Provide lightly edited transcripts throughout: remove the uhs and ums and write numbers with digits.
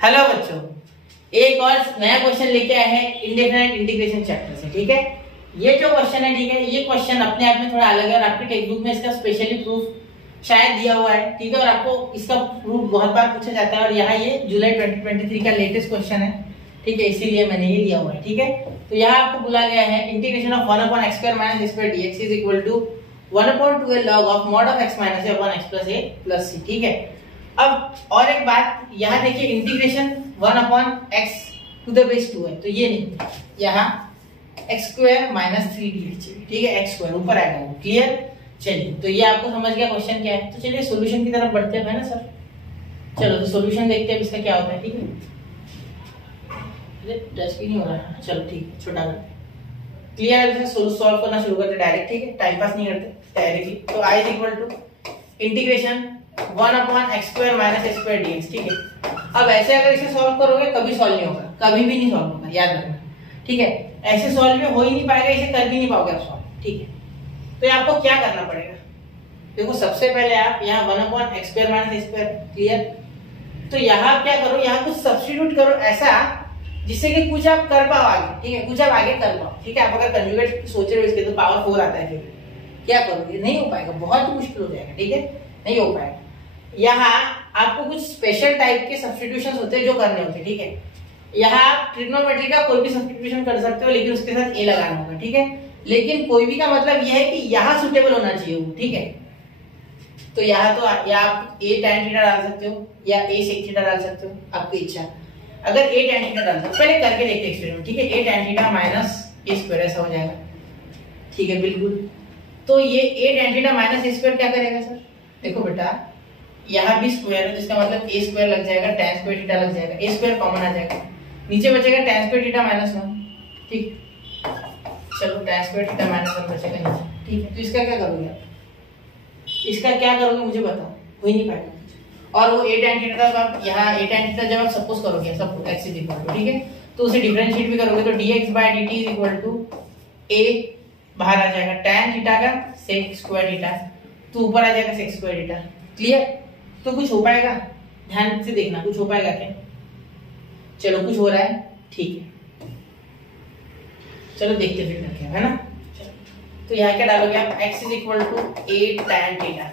Hello बच्चों, एक और नया क्वेश्चन लेके आए हैं इंडेफिनाइट इंटीग्रेशन चैप्टर से। ठीक है, ये जो क्वेश्चन है, ठीक है, ये क्वेश्चन अपने आप में थोड़ा अलग है और आपके टेक्स्ट बुक में इसका स्पेशली प्रूफ शायद दिया हुआ है। ठीक है, और आपको इसका प्रूफ बहुत बार पूछा जाता है और यहाँ ये जुलाई 2023 का लेटेस्ट क्वेश्चन है। ठीक है, इसीलिए मैंने ये लिया हुआ है। ठीक है, तो यहाँ आपको बोला गया है integration of 1/x² - a² dx is equal to 1/2 log of mod of x - a upon x plus a plus c। ठीक है, अब और एक बात, यहाँ देखिए इंटीग्रेशन 1/x⁴ है, तो ये नहीं, यहाँ x² - 3dx। ठीक है, x² ऊपर आएगा वो। क्लियर? चलिए, तो ये आपको समझ गया क्वेश्चन क्या है। तो चलिए सॉल्यूशन की तरफ बढ़ते हैं ना सर। चलो तो सॉल्यूशन देखते हैं इसका क्या होता है। ठीक है, टच भी नहीं हो रहा है। चलो ठीक है, छोटा कर। क्लियर है? सॉल्व करना शुरू करते डायरेक्ट। ठीक है, टाइम पास नहीं करते डायरेक्टली। तो i = integration 1/x² - a² dx। ठीक है, अब ऐसे अगर इसे सॉल्व करोगे कभी सॉल्व नहीं होगा, कभी भी नहीं सॉल्व होगा, याद रखना। ठीक है, ऐसे सॉल्व में हो ही नहीं पाएगा, इसे कर भी नहीं पाओगे आप सॉल्व। ठीक है, तो ये आपको क्या करना पड़ेगा? देखो, सबसे पहले आप यहाँ 1/x² - a²। क्लियर? तो यहाँ क्या करो, यहाँ कुछ सब्स्टिट्यूट करो ऐसा जिससे कि कुछ आप कर पाओ आगे। ठीक है, कुछ आप आगे कर पाओ। ठीक है, आप अगर कंजुगेट सोच रहे हो इसके तो पावर 4 आता है, फिर क्या करोगे? नहीं हो पाएगा, बहुत मुश्किल हो जाएगा। ठीक है, नहीं हो पाएगा। यहाँ आपको कुछ स्पेशल टाइप के सब्स्टिट्यूशंस होते हैं जो करने होते हैं। ठीक है, यहाँ आप ट्रिग्नोमेट्री का कोई भी सब्स्टिट्यूशन कर सकते हो, लेकिन उसके साथ ए लगाना होगा। ठीक है, लेकिन कोई भी का मतलब यह है कि यहाँ सुटेबल होना चाहिए वो। ठीक है, तो यहाँ तो या आप a tan थीटा डाल सकते हो या a sec थीटा डाल सकते हो, आपकी इच्छा। अगर a tan थीटा डाल सकते हो, पहले करके देखते हैं एक्सपेरिमेंट। ठीक है, a tan थीटा - a² ऐसा हो जाएगा। ठीक है, बिल्कुल। तो ये a tan थीटा - a² क्या करेगा सर? देखो बेटा, यहाँ भी स्क्वायर है, जिसका मतलब a² लग जाएगा, tan² थीटा लग जाएगा, a² कॉमन आ जाएगा, नीचे बचेगा tan² थीटा -1। ठीक, चलो tan² थीटा -1 बचेगा नीचे। ठीक है, तो इसका क्या करोगे आप? इसका क्या करोगे मुझे बताओ, हो ही नहीं पाएगा। और वो a tan थीटा आप यहाँ a tan थीटा जब आप सपोज करोगे सब x इज इक्वल टू, ठीक है, तो उसे डिफरेंशिएट भी करोगे तो dx/dt is equal to a बाहर आ जाएगा tan थीटा का sec² थीटा, तो ऊपर आ जाएगा sec² थीटा। क्लियर? तो कुछ हो पाएगा? ध्यान से देखना, कुछ हो पाएगा क्या? चलो, कुछ हो रहा है। ठीक है, चलो देखते फिर क्या है ना। तो यहाँ क्या डालोगे आप? x is equal to a tan theta.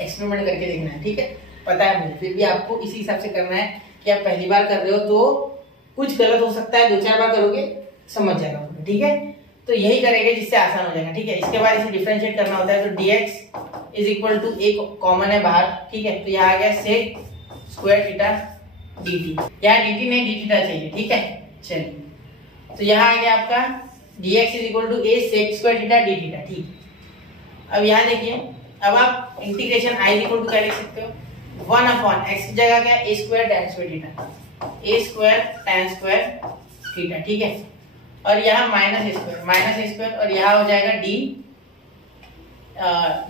Experiment करके देखना है। ठीक है, पता है मुझे, फिर भी आपको इसी हिसाब से करना है कि आप पहली बार कर रहे हो तो कुछ गलत हो सकता है, 2-4 बार करोगे समझ जाएगा। ठीक है, तो यही करेंगे जिससे आसान हो जाएगा। ठीक है, इसके बाद इसे डिफरेंशिएट करना होता है, तो dx is equal to a common है बाहर। ठीक है, तो यहाँ आ गया sec² थीटा dt। यहाँ dt नहीं d थीटा चाहिए। ठीक है, चलिए, तो यहाँ आ गया आपका dx is equal to a sec² theta d theta. ठीक, अब यहाँ देखिए, अब आप integration i is equal to क्या लिख सकते हो? 1/x की जगह क्या? a² tan² theta, a² tan² theta. ठीक है, और यहाँ -a² और यहाँ हो जाएगा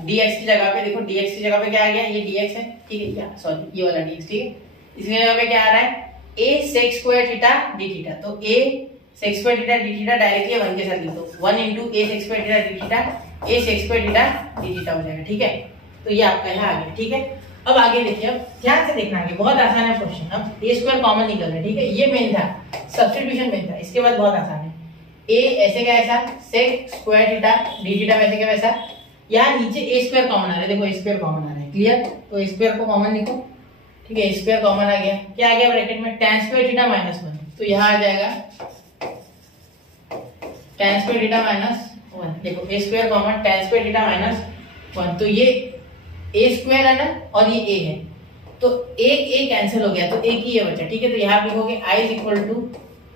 dx की जगह पे। देखो, dx की जगह पे क्या आ गया? ये dx है। ठीक है, क्या सॉरी, ये वाला dx। ठीक है, इसकी जगह पे क्या आ रहा है? a sec² theta d theta. तो a sec² theta d theta directly 1 के साथ लिख दो, 1 * a sec² theta d theta, a sec² theta d theta हो जाएगा। ठीक है, तो ये आपका यहाँ आ गया। ठीक है, अब आगे देखिए, अब ध्यान से देखना, आगे बहुत आसान है क्वेश्चन। अब a² कॉमन निकल रहा है। ठीक है, ये मेन था, सब्स्टिट्यूशन मेन था। इसके बाद बहुत आसान है, a ऐसे क्या ऐसा sec² थीटा d थीटा वैसे क्या वैसा। यहाँ नीचे a² कॉमन आ रहा है, देखो a² कॉमन आ रहा है। क्लियर? तो a² को कॉमन लिखो। ठीक है, a² कॉमन आ गया, क्या आ गया ब्रैकेट में? tan² थीटा -1, तो यहाँ आ जाएगा tan² थीटा -1। देखो, a² कॉमन, tan² थीटा -1, तो ये a² है ना, और ये a है, तो एक a कैंसिल हो गया, तो एक ही है बचा। ठीक है, तो यहाँ लिखोगे i is equal to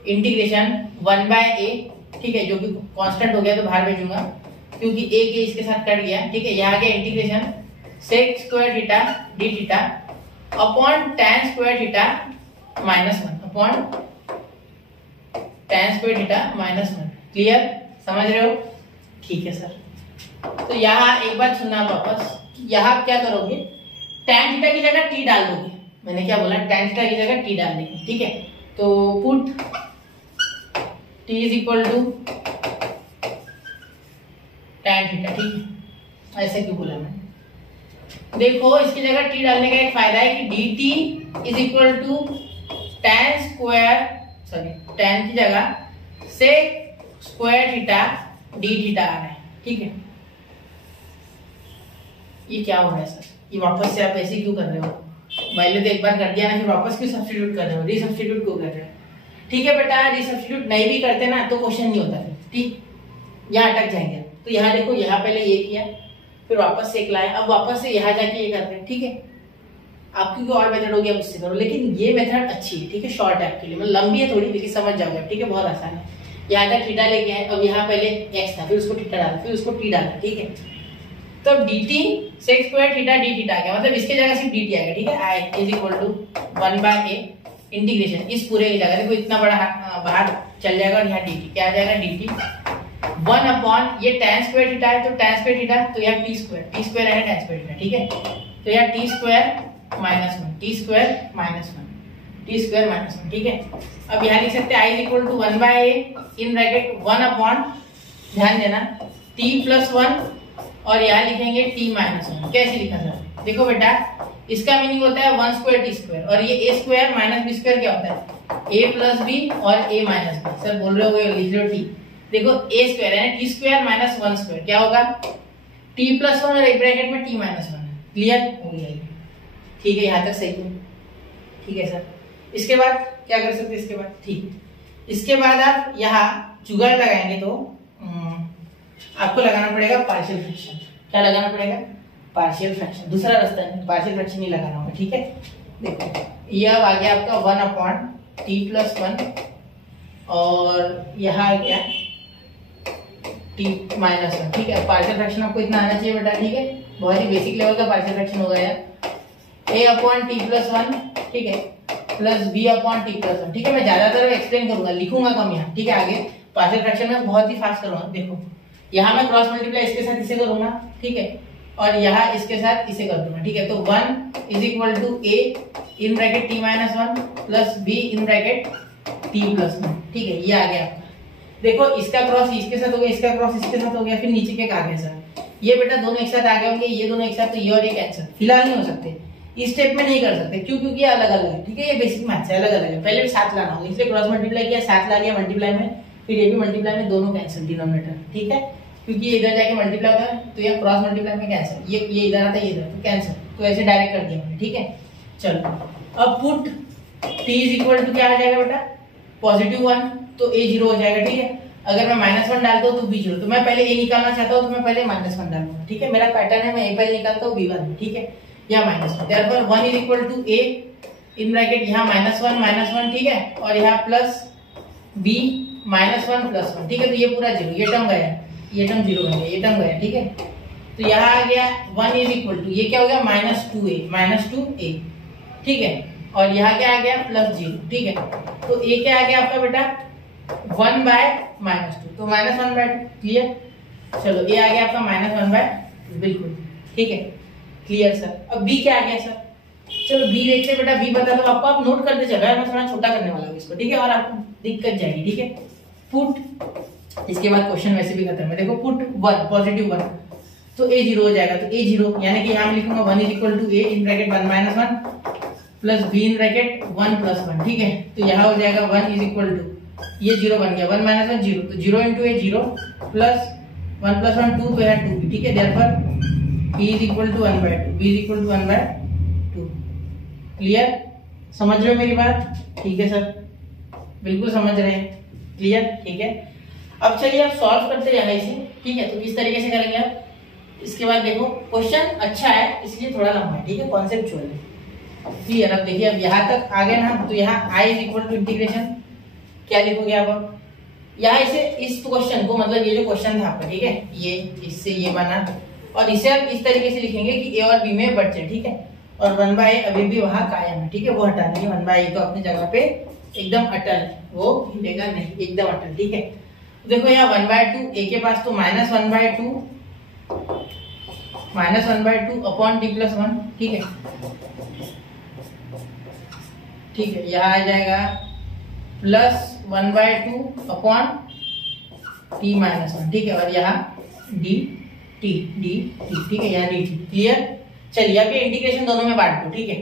integration 1/a। ठीक है, जो कि कांस्टेंट हो गया तो बाहर भेजूंगा क्योंकि a के इसके साथ कट गया। ठीक है, यहाँ गया integration sec² theta d theta upon tan² theta -1 upon tan² theta -1। Clear? समझ रहे हो? ठीक है सर। तो यहाँ एक बात सुनना वापस, यहाँ क्या करोगे? tan थीटा की जगह t डाल दोगे। मैंने क्या बोला? tan थीटा की जगह t डाल देंगे। ठीक है, तो put t is equal to tan theta. ठीक है, ऐसे क्यों बोला मैंने? देखो, इसकी जगह t डालने का एक फायदा है कि dt is equal to tan की जगह sec square theta d theta आ रहा है, ठीक है। ये क्या हो रहा है सर? ये वापस से आप ऐसे क्यों कर रहे हो? पहले तो एक बार कर दिया ना, फिर वापस क्यों सब्स्टिट्यूट कर रहे हो? रीसब्स्टिट्यूट क्यों कर रहे हो? ठीक है बेटा, रीसब्स्टिट्यूट नहीं भी करते ना तो क्वेश्चन नहीं होता फिर, ठीक। यहाँ अटक जाएंगे। तो यहाँ देखो, यहाँ पहले ये किया, फिर वापस से एक लाए, अब वापस से यहाँ जाके ये कर रहे हैं, ठीक है। आपकी कोई और मेथड होगी आप उससे करो, लेकिन ये मेथड अच्छी है, ठीक है, शॉर्ट है आपके लिए, मतलब लंबी है थोड़ी, लेकिन समझ जाओगे, ठीक है, बहुत आसान है। यहाँ तक थीटा लेके आए, अब यहाँ पहले एक्स था, फिर उसको थीटा डाला, फिर उसको टी डाला, ठीक है। तो dt sec square theta d theta आ गया, मतलब इसके जगह सिर्फ dt आएगा, ठीक है। i is equal to 1/a integration इस पूरे की जगह देखो इतना बड़ा बाहर चल जाएगा, और यहाँ dt क्या आ जाएगा, dt 1 अपॉन ये tan स्क्वायर थीटा है, तो tan स्क्वायर थीटा, तो यहाँ t स्क्वायर है tan स्क्वायर थीटा, ठीक है। तो यहाँ t square minus 1, t square minus 1, t square minus 1, ठीक है। अब यहाँ लिख सकते हैं i is equal to 1/a in bracket 1 upon, ध्यान देना, t प्लस 1, और यहाँ लिखेंगे t माइनस 1। कैसे लिखा सर? देखो बेटा, इसका मीनिंग होता है 1 स्क्वायर t स्क्वायर, और ये a square minus b square क्या होता है? a प्लस b और a माइनस b। सर बोल रहे हो लिख लो t, देखो a स्क्वायर है t स्क्वायर माइनस 1 स्क्वायर क्या होगा? t प्लस 1 और एक ब्रैकेट में t माइनस 1। क्लियर हो गया? ठीक है, यहाँ तक सही है, ठीक है सर। इसके बाद क्या कर सकते हैं? इसके बाद ठीक, इसके बाद आप यहाँ जुगाड़ लगाएंगे तो आपको लगाना पड़ेगा पार्शियल फ्रैक्शन। क्या लगाना पड़ेगा? Partial fraction. दूसरा रास्ता है, पार्शियल फ्रैक्शन ही लगाना होगा, ठीक है। देखो ये अब आ गया आपका 1 अपॉन t प्लस 1, और यहाँ आ गया t माइनस 1, ठीक है। पार्शियल फ्रैक्शन आपको इतना आना चाहिए बेटा, ठीक है, बहुत ही बेसिक लेवल का पार्शियल फ्रैक्शन होगा यार। a अपॉन t प्लस 1, ठीक है, plus b upon t plus 1, ठीक है। मैं ज्यादातर एक्सप्लेन करूंगा, लिखूंगा कम यहाँ, ठीक है। आगे पार्शियल फ्रैक्शन में बहुत ही फास्ट करूंगा। देखो यहाँ मैं क्रॉस मल्टीप्लाई इसके साथ इसे करूंगा, ठीक है, और यहाँ इसके साथ इसे कर दूंगा, ठीक है। तो 1 is equal to a in bracket t minus 1 plus b in bracket t plus 1, ठीक है। ये आ गया आपका। देखो इसका क्रॉस इसके साथ हो गया, इसका क्रॉस इसके साथ हो गया, फिर नीचे के आ गया सर। ये बेटा दोनों एक साथ आ गए होंगे, ये दोनों एक साथ, तो ये और ये कैंसिल फिलहाल नहीं हो सकते, इस स्टेप में नहीं कर सकते, क्यों? क्योंकि ये अलग अलग है, ठीक है। ये बेसिक मैथ्स है, अलग अलग है। पहले भी साथ लाना होगा, इसलिए क्रॉस मल्टीप्लाई किया, साथ ला गया मल्टीप्लाई में, फिर ये भी मल्टीप्लाई में, दोनों कैंसिल डिनोमिनेटर, ठीक है। क्योंकि ये इधर जाके मल्टीप्लाई होता है, तो ये क्रॉस मल्टीप्लाई में कैंसिल, ये इधर आता है, ये इधर, तो कैंसिल, तो ऐसे डायरेक्ट कर दिया मैंने, ठीक है। चलो अब put t is equal to क्या आ जाएगा बेटा? पॉजिटिव 1, तो a 0 हो जाएगा, ठीक है। अगर मैं माइनस 1 डालता हूँ तो b 0, तो मैं पहले a निकालना चाहता हूँ तो मैं पहले माइनस 1 डालूंगा, ठीक है। मेरा पैटर्न है, मैं a पहले निकालता हूँ b 1, ठीक है, या minus 1। Therefore 1 is equal to a in bracket यहाँ माइनस 1, ठीक है, और यहाँ प्लस b माइनस 1 प्लस 1, ठीक है। तो ये पूरा 0, ये टर्म गया, ये टर्म 0 बन गया, ये टर्म गया, ठीक है। तो यहाँ आ गया 1 इज इक्वल टू, ये क्या हो गया? -2a, ठीक है, और यहाँ क्या आ गया? +0, ठीक है। तो a क्या आ गया आपका बेटा? 1/-2, तो -1/2, क्लियर। चलो a आ गया आपका -1/2, बिल्कुल ठीक है, क्लियर सर। अब b क्या आ गया सर? चलो b देखते बेटा, b बता दो आपको, आप नोट करते चलो, मैं थोड़ा छोटा करने वाला हूँ इसको, ठीक है, और आपको दिक्कत जाएगी, ठीक है। पुट, इसके बाद क्वेश्चन वैसे भी खत्म है। देखो पुट 1 पॉजिटिव 1, तो a 0 हो जाएगा, तो a 0 यानी कि यहाँ मैं लिखूंगा 1 is equal to a in bracket 1 minus 1 plus b in bracket 1 plus 1, ठीक है। तो यहाँ हो जाएगा 1 इज इक्वल टू, ये 0 बन गया, 1 माइनस 1 0, तो 0 इंटू a 0 प्लस 1 प्लस 1 2, तो यहाँ 2b, ठीक है। Therefore e is equal to 1/2, b is equal to 1/2, clear. समझ रहे हो मेरी बात? ठीक है सर, बिल्कुल समझ रहे हैं, क्लियर, ठीक है। अब चलिए आप सॉल्व करते जाना इसे, ठीक है। तो किस तरीके से करेंगे आप? इसके बाद देखो क्वेश्चन अच्छा है इसलिए थोड़ा लंबा है, ठीक है, कॉन्सेप्चुअल है, क्लियर। अब देखिए, अब यहाँ तक आ गए ना, तो यहाँ i is equal to integration क्या लिखोगे आप? यहाँ इसे, इस क्वेश्चन को, मतलब ये जो क्वेश्चन था आपका, ठीक है, ये इससे ये बना, और इसे आप इस तरीके से लिखेंगे कि a और b में बट जाए, ठीक है, और 1/a अभी भी वहां कायम है, ठीक है, वो हटा नहीं, 1/a तो अपनी जगह पे एकदम अटल, वो हिलेगा नहीं, एकदम अटल, ठीक है। देखो यहाँ 1/2, a के पास तो -1/2 अपॉन t प्लस 1, ठीक है, ठीक है। यहाँ आ जाएगा प्लस 1/2 अपॉन t माइनस 1, ठीक है, और यहाँ dt, ठीक है, यहाँ dt, क्लियर। चलिए अब ये इंटीग्रेशन दोनों में बांट दो, ठीक है।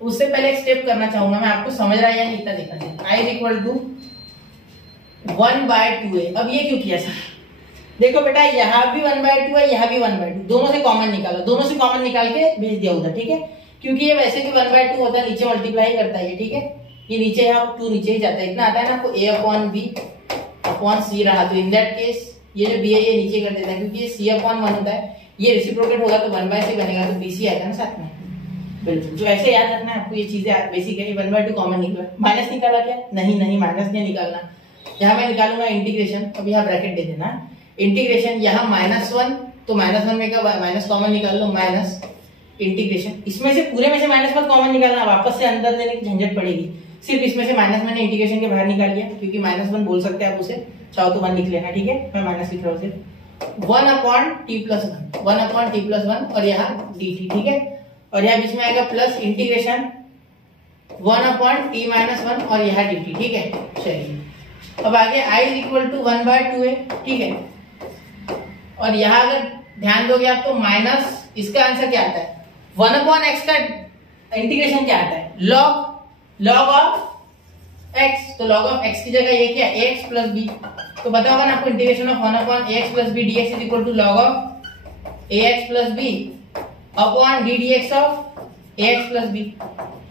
उससे पहले एक स्टेप करना चाहूंगा मैं, आपको समझ रहा है या नहीं इतना देखना चाहिए। I is equal to 1/2a। अब ये क्यों किया सर? देखो बेटा यहाँ भी 1/2 है, यहाँ भी 1/2, दोनों से कॉमन निकालो, दोनों से कॉमन निकाल के भेज दिया उधर, ठीक है। क्योंकि ये वैसे भी 1/2 होता है, नीचे मल्टीप्लाई करता है ये, ठीक है। ये नीचे यहाँ 2 नीचे ही जाता है, इतना आता है ना आपको a/b/c रहा, तो इन दैट केस ये जो b है ये नीचे कर देता है, क्योंकि ये c/1 होता है, ये रेसिप्रोकेट होगा तो 1/c बनेगा, तो bc आएगा ना साथ में। बिल्कुल, जो ऐसे याद रखना है आपको ये चीजें बेसिक है। 1/2 कॉमन निकला, माइनस निकाला क्या? नहीं माइनस नहीं निकालना, यहाँ मैं निकालूंगा इंटीग्रेशन। अब यहाँ ब्रैकेट दे देना, इंटीग्रेशन यहाँ -1, तो -1 में क्या माइनस कॉमन निकाल लो, माइनस इंटीग्रेशन, इसमें से पूरे में से माइनस मत कॉमन निकालना, वापस से अंदर देने की झंझट पड़ेगी। सिर्फ इसमें से माइनस मैंने इंटीग्रेशन के बाहर निकाल लिया, क्योंकि -1 बोल सकते हैं आप उसे, चाहो तो 1 लिख लेना, ठीक है। मैं माइनस लिख रहा हूँ सिर्फ 1/t+1, 1/t+1 और यहाँ dt, ठीक है। और यहाँ बीच में आएगा प्लस इंटीग्रेशन 1/t-1 और यहाँ dt, ठीक है। चलिए अब आगे i is equal to 1/2a, ठीक है। और यहाँ अगर ध्यान दोगे आप तो माइनस, इसका आंसर क्या आता है? 1/x का इंटीग्रेशन क्या आता है? log ऑफ x, तो log ऑफ x की जगह ये क्या ax प्लस b, तो पता होगा ना आपको integration of 1/ax plus b dx is equal to log of ax plus b upon d dx of ax plus b।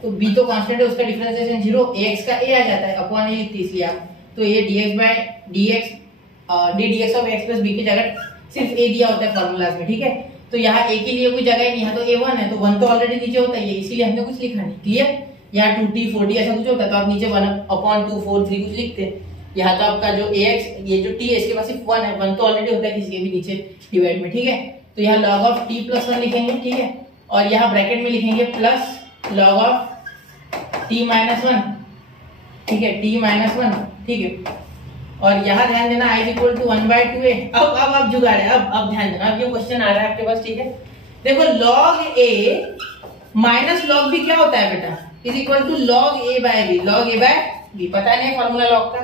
तो b तो कांस्टेंट है, उसका डिफरेंशिएशन 0, ax का a आ जाता है, अपॉन a लिखते इसलिए आप, तो ये dx d dx of x plus b की जगह सिर्फ a दिया होता है फॉर्मूलाज में, ठीक है। तो यहाँ a के लिए कोई जगह नहीं, यहाँ तो a1 है, तो 1 तो ऑलरेडी नीचे होता है, इसीलिए हमने कुछ लिखा नहीं, क्लियर। यहाँ 2t 4t ऐसा कुछ होता है तो आप नीचे 1/2 4 3 कुछ लिखते हैं। यहाँ तो आपका जो ax, ये जो t है इसके पास सिर्फ 1 है, 1 तो ऑलरेडी होता है किसी के भी नीचे डिवाइड में, ठीक है। तो यहाँ log ऑफ t+1 लिखेंगे, ठीक है। और यहाँ ब्रैकेट में लिखेंगे प्लस log ऑफ t-1, ठीक है, t-1, ठीक है। और यहाँ ध्यान देना i is equal to 1/2a। अब आप जुगाड़ है, अब ध्यान देना, अब ये क्वेश्चन आ रहा है आपके पास, ठीक है। देखो log a minus log b क्या होता है बेटा? Is equal to log a/b, log a/b पता नहीं फॉर्मूला log का,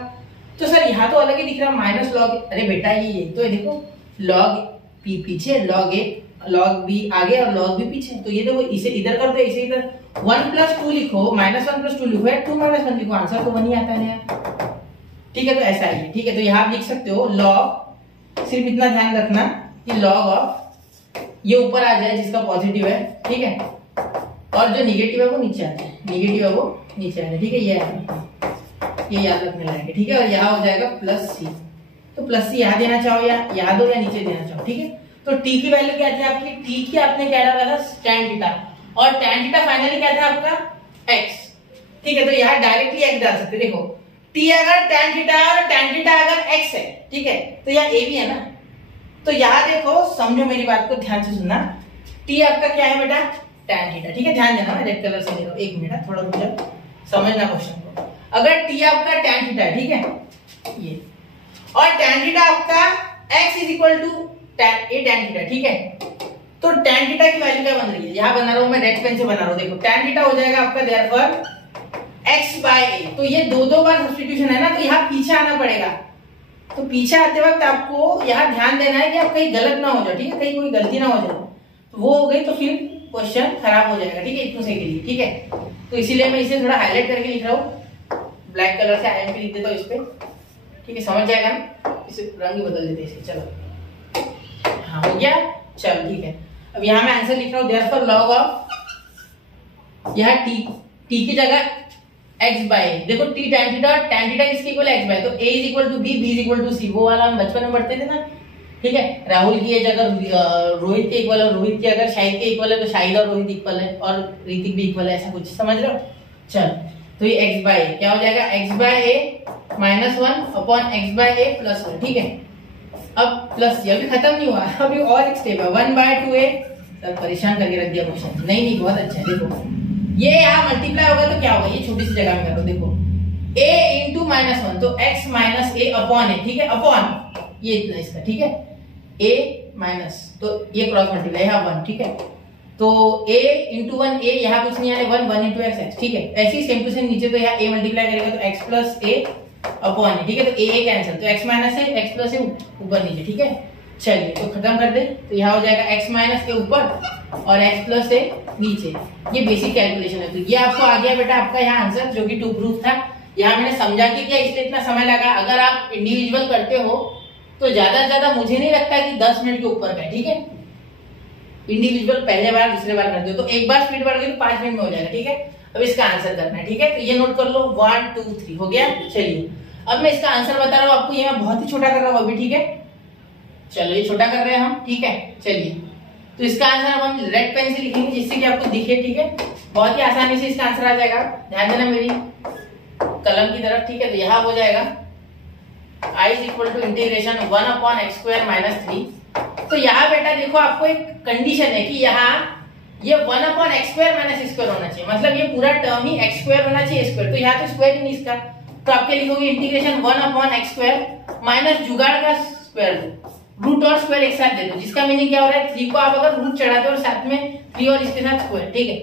तो सर यहाँ तो अलग ही दिख रहा है माइनस log, अरे बेटा ये तो ये देखो log p पीछे, log b आगे और log b पीछे, तो ये देखो इसे इधर कर दो, इसे इधर 1 + 2 लिखो, -1 + 2 लिखो, 2 - 1 लिखो, आंसर तो 1 ही आता है यार, ठीक है। तो ऐसा ही है, ठीक है। तो यहाँ आप लिख सकते हो log, सिर्फ इतना ध्यान रखना कि log ऑफ ये ऊपर आ जाए जिसका पॉजिटिव है, ठीक है, और जो निगेटिव है वो नीचे आ जाए, निगेटिव है वो नीचे आ जाए, ठीक है। ये याद रखने लायक है, ठीक है। और यहाँ हो जाएगा +c, तो +c यहाँ देना चाहो या यहाँ दो या नीचे देना चाहो, ठीक है। तो t की वैल्यू क्या थी आपकी? t की आपने क्या डाला था? tan थीटा, और tan थीटा फाइनली क्या था आपका? x, ठीक है। तो यहाँ डायरेक्टली x डाल सकते, देखो t अगर tan थीटा और tan थीटा अगर x है, ठीक है, तो यहाँ a भी है ना, तो यहाँ देखो समझो मेरी बात को ध्यान से सुनना, t आपका क्या है बेटा? tan थीटा, ठीक है। ध्यान देना, मैं रेड कलर से ले रहा हूँ, 1 मिनट थोड़ा मुझे समझना क्वेश्चन को। अगर t आपका tan थीटा है, ठीक है, ये, और tan थीटा आपका x is equal to tan theta, ठीक है, तो tan थीटा की वैल्यू क्या बन रही है? यहाँ बना रहा हूं मैं, रेड पेन से बना रहा हूं, देखो tan थीटा हो जाएगा आपका देयरफॉर x/a, तो ये दो बार सब्स्टिट्यूशन है ना, तो यहाँ पीछे आना पड़ेगा, तो पीछे आते वक्त आपको यहाँ ध्यान देना है कि आप कहीं गलत ना हो जाए, ठीक है, कहीं कोई गलती ना हो जाए, तो वो हो गई तो फिर क्वेश्चन खराब हो जाएगा, ठीक है, इतने से के लिए, ठीक है। तो इसीलिए मैं इसे थोड़ा हाईलाइट करके लिख रहा हूँ, ब्लैक कलर से हाईलाइट लिख देता हूँ इस पे, ठीक है, समझ जाएगा ना, इसे रंग ही बदल देते हैं इसे, चलो हाँ हो गया, चलो ठीक है। अब यहाँ मैं आंसर लिख रहा हूँ देयरफॉर log ऑफ यहाँ t की जगह x/a, देखो t tan थीटा किसके इक्वल है? x/a, तो a is equal to b is equal to c, वो वाला हम बचपन में पढ़ते थे ना, ठीक है। राहुल की जगह रोहित के इक्वल है, रोहित की अगर शाहिद के इक्वल है तो शाहिद और रोहित इक्वल है, और ऋतिक भी इक्वल है, ऐसा कुछ समझ रहे हो? चल, तो ये x/a क्या हो जाएगा? x/a -1 अपॉन x/a +1, ठीक है। अब प्लस, ये भी खत्म नहीं हुआ, अभी और एक स्टेप है, 1/2a, सर परेशान करके रख दिया क्वेश्चन, नहीं बहुत अच्छा है, देखो ये यहाँ मल्टीप्लाई होगा तो क्या होगा? ये छोटी सी जगह में करो, देखो a × -1, तो x - a अपॉन है, ठीक है, अपॉन ये इतना इसका, ठीक है, a माइनस, तो ये क्रॉस मल्टीप्लाई यहाँ 1, ठीक है, तो a × 1 a, यहाँ कुछ नहीं आने 1 × x, ठीक है। ऐसे ही सेम टू सेम नीचे तो यहाँ a मल्टीप्लाई करेगा तो x + a अपॉन है, ठीक है, तो a कैंसिल, तो x - a x + a ऊपर नीचे, ठीक है। चलिए तो खत्म कर दे, तो यहाँ हो जाएगा x - a ऊपर और x प्लस है नीचे। ये बेसिक कैलकुलेशन है। तो ये आपको आ गया बेटा आपका यहाँ आंसर, जो कि 2 प्रूफ था। यहाँ मैंने समझा कि क्या इसलिए इतना समय लगा। अगर आप इंडिविजुअल करते हो तो ज्यादा से ज्यादा मुझे नहीं लगता कि 10 मिनट के ऊपर का, ठीक है। इंडिविजुअल पहले बार दूसरे बार करते हो तो एक बार स्पीड बढ़ गई तो 5 मिनट में हो जाएगा, ठीक है। अब इसका आंसर करना है, ठीक है। तो ये नोट कर लो 1 2 3 हो गया। चलिए अब मैं इसका आंसर बता रहा हूँ आपको। ये मैं बहुत ही छोटा कर रहा हूँ अभी, ठीक है। चलो ये छोटा कर रहे हैं हम, ठीक है। चलिए तो इसका आंसर अब हम रेड पेन से लिखेंगे जिससे कि आपको दिखे, ठीक है। बहुत ही आसानी से इसका आंसर आ जाएगा। ध्यान देना मेरी कलम की तरफ, ठीक है। तो यहाँ हो जाएगा I is equal to integration 1 upon x square minus 3। तो यहाँ बेटा देखो आपको एक कंडीशन है कि यहाँ ये 1 upon x square minus square होना चाहिए, मतलब ये पूरा टर्म ही एक्स स्क्वायर होना चाहिए स्क्वायर। तो यहाँ तो स्क्वायर ही नहीं इसका, तो आपके लिखोगे integration 1 upon x square minus जुगाड़ का स्क्वायर रूट और स्क्वायर एक साथ दे दो, जिसका मीनिंग क्या हो रहा है 3 को आप अगर रूट चढ़ाते हो और साथ में 3 और इसके साथ स्क्वायर, ठीक है।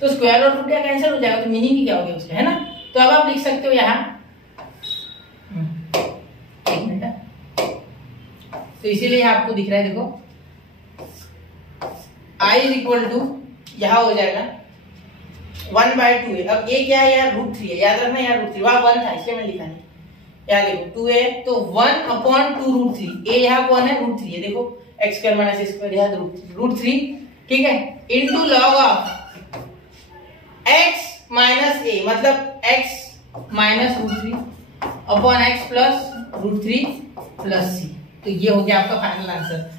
तो स्क्वायर और रूट या कैंसिल हो जाएगा, तो मीनिंग ही क्या हो गया उसका, है ना। तो अब आप लिख सकते हो यहाँ, एक मिनट। तो इसीलिए आपको दिख रहा है देखो I इज इक्वल टू यहाँ हो जाएगा 1/2 है। अब ये क्या है यार, √3 है, याद रखना यार √3 वहां 1 था इसलिए मैंने लिखा नहीं। याद देखो 2 है तो 1 अपॉन 2 √3, ए यहाँ कौन है √3 है, देखो एक्स स्क्वायर माइनस स्क्वायर यहाँ √3, ठीक है, into log of x minus a, मतलब x minus √3 upon x plus √3 plus c। तो ये हो गया आपका फाइनल आंसर।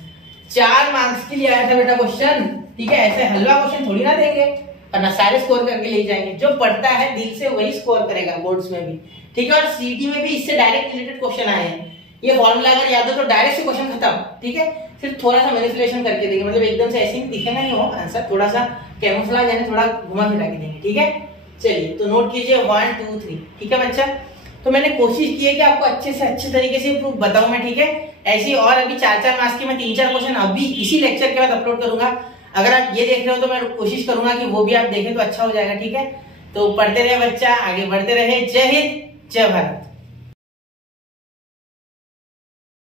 4 मार्क्स के लिए आया था बेटा क्वेश्चन, ठीक है। ऐसे हलवा क्वेश्चन थोड़ी ना देंगे और ना सारे स्कोर करके ले जाएंगे। जो पढ़ता है दिल से वही स्कोर करेगा बोर्ड्स में भी, ठीक है। और सीटी में भी इससे डायरेक्ट रिलेटेड क्वेश्चन आए हैं। ये फॉर्मूला अगर याद हो तो डायरेक्ट से क्वेश्चन खत्म, ठीक है। सिर्फ थोड़ा सा मैनिपुलेशन करके देंगे, मतलब एकदम से ऐसे ही दिखेगा नहीं हो आंसर, थोड़ा सा कैमोफ्लेज यानी थोड़ा घुमा फिरा के देंगे, ठीक है। चलिए तो नोट कीजिए 1 2 3, ठीक है बच्चा। तो मैंने कोशिश की है कि आपको अच्छे से अच्छे तरीके से प्रूफ बताऊं मैं, ठीक है। ऐसी और अभी 4-4 मार्क्स की मैं 3-4 क्वेश्चन अभी इसी लेक्चर के बाद अपलोड करूंगा। अगर आप ये देख रहे हो तो मैं कोशिश करूंगा कि वो भी आप देखें तो अच्छा हो जाएगा, ठीक है। तो पढ़ते रहे बच्चा, आगे बढ़ते रहे। जय हिंद, जय भारत।